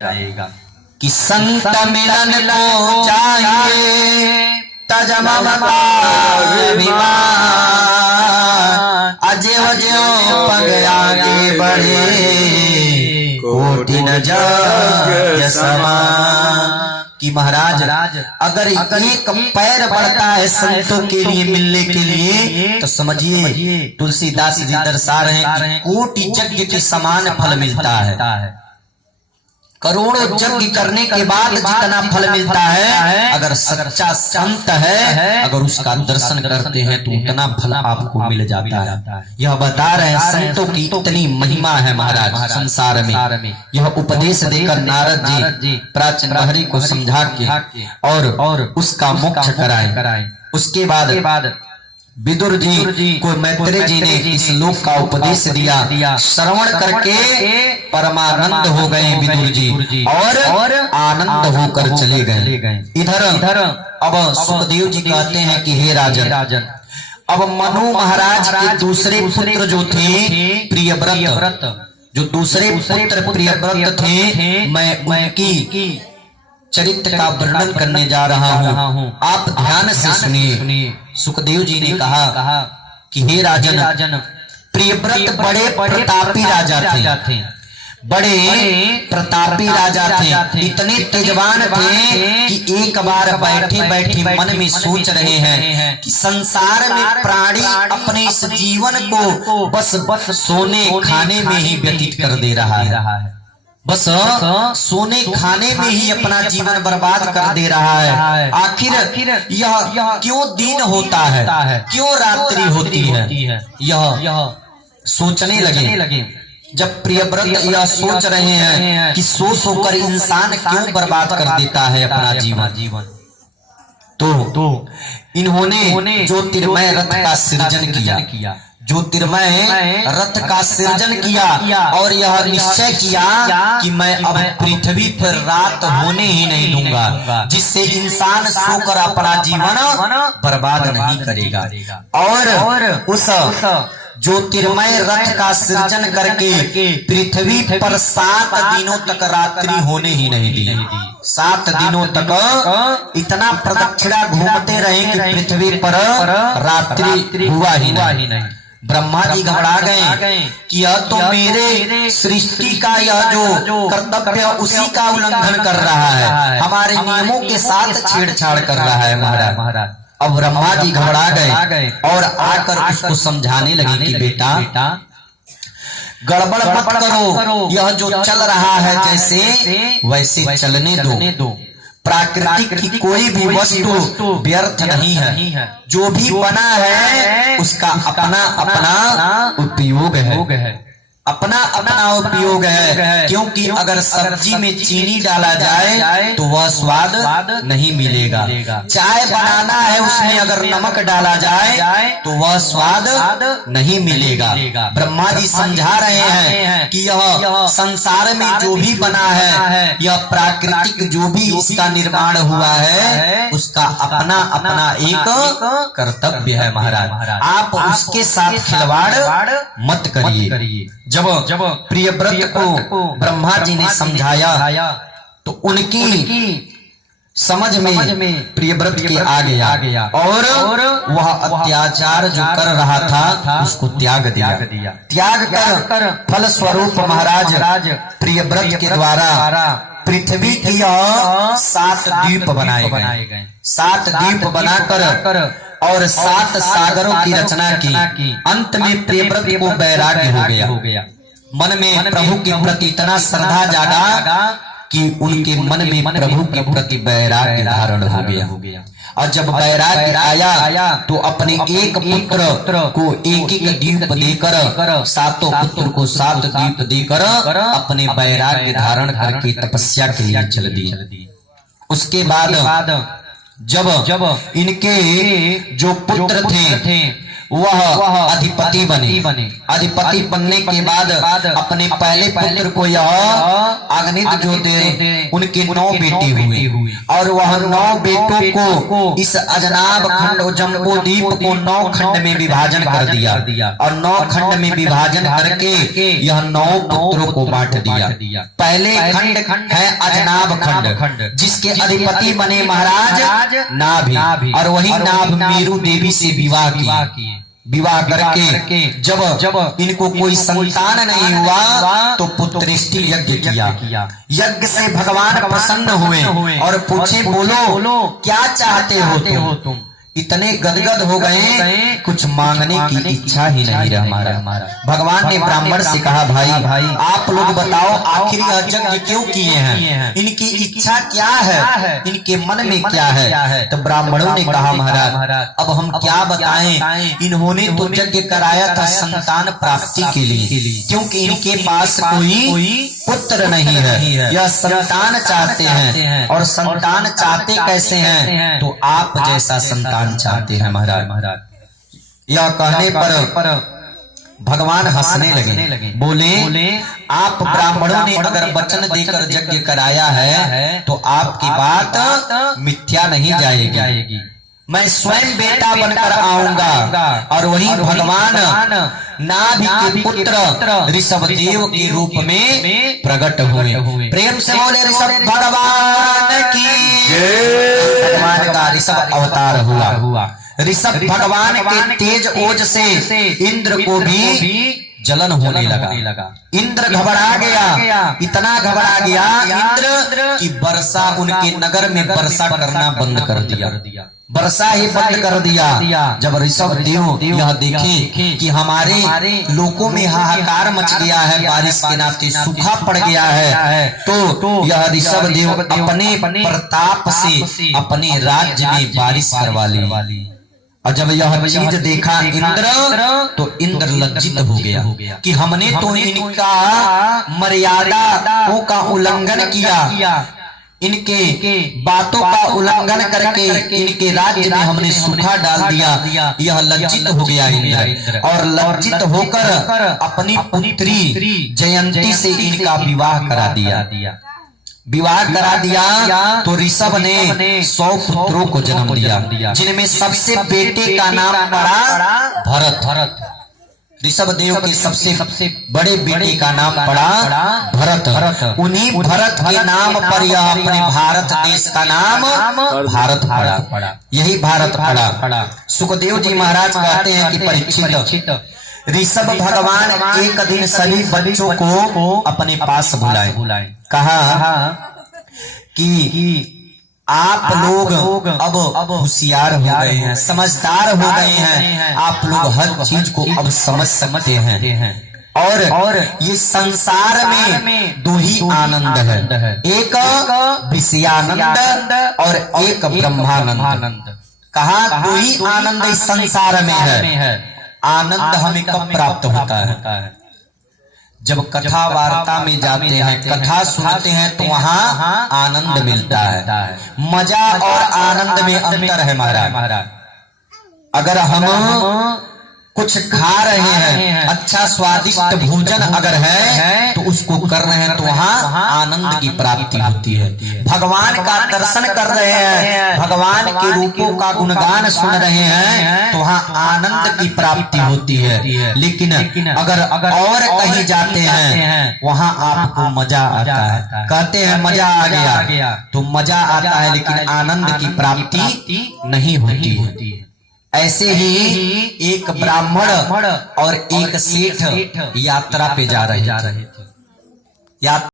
जाएगा कि संत मिलन को चाहिए तजम अजय वजयो पग आगे बढ़े कोटि न जग समान। कि महाराज अगर एक पैर बढ़ता है संतों के लिए मिलने के लिए तो समझिए तुलसीदास जी दर्शा रहे हैं कोटि यज्ञ के समान फल मिलता है। करोड़ों यज्ञ करने के बाद जितना फल मिलता है अगर सच्चा संत है अगर उसका दर्शन करते हैं तो उतना फल आपको मिल जाता है। यह बता रहे हैं संतों की इतनी महिमा है महाराज संसार में। यह उपदेश देकर नारद जी प्राचीन बहरी को समझा के और उसका मोक्ष कराए। उसके बाद विदुर जी को मैत्रेय जी ने इस लोक का उपदेश दिया। श्रवण करके परमानंद हो गए विदुर जी और आनंद होकर चले गए। इधर अब सुखदेव जी कहते हैं कि हे राजन अब मनु महाराज के दूसरे पुत्र जो थे प्रियव्रत जो दूसरे पुत्र प्रियव्रत थे मैं उनकी चरित्र का वर्णन करने जा रहा हूँ, आप ध्यान से सुनिए। सुखदेव जी ने कहा कि हे राजन प्रियव्रत बड़े प्रतापी राजा थे, बड़े प्रतापी राजा थे, इतने तेजवान थे कि एक बार बैठे बैठे मन में सोच रहे हैं कि संसार में प्राणी अपने इस जीवन को बस सोने खाने में ही व्यतीत कर दे रहा है। बस सोने खाने में ही अपना जीवन बर्बाद कर दे रहा है। आखिर यह क्यों दिन होता है, क्यों रात्रि होती है, यह सोचने लगे। जब प्रियव्रत यह सोच रहे हैं कि सो कर इंसान क्यों बर्बाद कर देता है अपना जीवन, तो इन्होंने ज्योतिर्मय रथ का सृजन किया। ज्योतिर्मय रथ का सृजन किया और यह निश्चय किया कि मैं अब पृथ्वी पर रात होने ही नहीं दूंगा, जिससे इंसान सोकर अपना जीवन बर्बाद नहीं करेगा। और उस ज्योतिर्मय रथ का सृजन करके पृथ्वी पर 7 दिनों तक रात्रि होने ही नहीं दी। 7 दिनों तक इतना प्रदक्षिणा घूमते रहे कि पृथ्वी पर रात्रि हुआ ही नहीं। ब्रह्मा जी घबरा गए कि यह तो मेरे सृष्टि का यह जो कर्तव्य उसी का उल्लंघन कर रहा है, हमारे नियमों के साथ छेड़छाड़ कर रहा है महाराज। अब ब्रह्मा जी घबरा गए और आकर उसको समझाने लगे कि बेटा गड़बड़ मत करो, यह जो चल रहा है जैसे वैसे चलने दो। प्राकृतिक की कोई भी वस्तु व्यर्थ नहीं है, जो भी बना है उसका अपना अपना उपयोग है, अपना अपना उपयोग है। क्योंकि अगर सब्जी में चीनी डाला जाए तो वह स्वाद नहीं मिलेगा, चाय बनाना है उसमें अगर नमक डाला जाए तो वह स्वाद नहीं मिलेगा। ब्रह्मा जी समझा रहे हैं कि यह संसार में जो भी बना है यह प्राकृतिक जो भी इसका निर्माण हुआ है उसका अपना अपना एक कर्तव्य है महाराज। आप उसके साथ खिलवाड़ मत करिए। जब प्रियव्रत को ब्रह्मा जी ने समझाया तो उनकी समझ में प्रियव्रत के आ गया और वह अत्याचार जो कर रहा था उसको त्याग कर फल स्वरूप महाराज प्रियव्रत के द्वारा पृथ्वी की 7 द्वीप बनाए गए। 7 द्वीप बनाकर और 7 सागरों की रचना की। अंत में प्रियव्रत को वैराग्य हो गया। मन में प्रभु के प्रति इतना श्रद्धा जागा कि उनके मन में प्रभु के प्रति वैराग्य धारण हो गया। और जब वैराग्य आया तो अपने एक पुत्र को एक द्वीप देकर 7 पुत्र को 7 द्वीप देकर अपने वैराग्य धारण करके तपस्या के लिए चल दिए। उसके बाद जब इनके जो पुत्र थे वह अधिपति बने। अधिपति बनने के बाद अपने पहले पुत्र को यह अग्नित जो दे, उनके 9 बेटे हुए और वह 9 बेटों को इस अजनाब खंड जम्बूद्वीप को 9 खंड में विभाजन कर दिया और 9 खंड में विभाजन करके यह 9 पुत्रों को बांट दिया। पहले खंड है अजनाब खंड, जिसके अधिपति बने महाराज नाभि, और वही नाभ मेरु देवी से विवाह किए। विवाह करके जब इनको कोई संतान नहीं हुआ तो पुत्रेष्टि यज्ञ किया। यज्ञ से भगवान प्रसन्न हुए और पूछे, बोलो क्या चाहते हो तुम? इतने गदगद हो गए, कुछ मांगने की इच्छा ही नहीं रहा हमारा। भगवान ने ब्राह्मण से कहा, भाई आप लोग बताओ आखिर यह यज्ञ क्यों किए हैं? इनकी इच्छा क्या है? इनके मन में क्या है? तो ब्राह्मणों ने कहा, महाराज अब हम क्या बताएं, इन्होंने तो यज्ञ कराया था संतान प्राप्ति के लिए, क्योंकि इनके पास कोई पुत्र नहीं है। यह संतान चाहते हैं, और संतान चाहते कैसे हैं? तो आप जैसा संतान चाहते हैं महाराज। यह कहने पर भगवान हंसने लगे, बोले आप ब्राह्मणों ने अगर वचन देकर यज्ञ कराया है तो आपकी बात मिथ्या नहीं जाएगी। मैं स्वयं बेटा बनकर आऊंगा और वही भगवान नाभि के पुत्र ऋषभदेव के रूप में प्रकट हुए। प्रेम से बोले ऋषभ भगवान की भगवान का ऋषभ अवतार हुआ। ऋषभ भगवान के तेज ओज से इंद्र को भी जलन होने लगा। इंद्र घबरा गया, इतना घबरा गया इंद्र की वर्षा उनके नगर में वर्षा करना बंद कर दिया। वर्षा ही बंद कर दिया। जब ऋषभ देव यह देखे कि हमारे लोगों में हाहाकार मच गया है, बारिश के नाते सूखा पड़ गया है, तो यह ऋषभ देव अपने प्रताप से अपने राज्य में बारिश करवा ली। और जब यह चीज देखा इंद्र, तो इंद्र लज्जित हो गया कि हमने तो इनका मर्यादाओं का उल्लंघन किया, इनके बातों का उल्लंघन करके इनके राज्य में हमने सूखा डाल दिया। यह लज्जित हो गया इंद्र, और लज्जित होकर अपनी पुत्री जयंती से इनका विवाह करा दिया। विवाह करा दिया तो ऋषभ ने 100 पुत्रों को जन्म दिया, जिनमें सबसे बेटे का नाम पड़ा भरत। ऋषभ देव के सबसे बड़े बेटे का नाम पड़ा भरत। उन्हीं भरत के नाम पर यह अपने भारत देश का नाम भारत पड़ा। यही भारत पड़ा। सुखदेव जी महाराज कहते हैं कि परीक्षित, ऋषभ भगवान एक दिन सभी बच्चों को अपने पास बुलाए, कहा कि आप लोग अब होशियार हो गए हैं, समझदार हो गए हैं, आप लोग हर चीज को अब समझ सकते हैं। और ये संसार में 2 ही आनंद है, एक विषयानंद और एक ब्रह्मानंद। कहा 2 ही आनंद इस संसार में है। आनंद हमें कब प्राप्त होता है? जब कथा वार्ता में जाते हैं, कथा सुनते हैं, तो वहाँ आनंद मिलता है। मजा और आनंद में अंतर है महाराज। अगर हम कुछ खा रहे हैं, अच्छा स्वादिष्ट भोजन अगर है तो उसको कर रहे हैं, तो वहाँ आनंद की प्राप्ति होती है। भगवान का दर्शन कर रहे हैं, भगवान के रूपों का गुणगान सुन रहे हैं, तो वहाँ आनंद की प्राप्ति होती है। लेकिन अगर और कहीं जाते हैं, वहाँ आपको मजा आता है। कहते हैं मजा आ गया, तो मजा आता है, लेकिन आनंद की प्राप्ति नहीं होती। ऐसे ही एक ब्राह्मण और एक सेठ यात्रा पे जा रहे थे।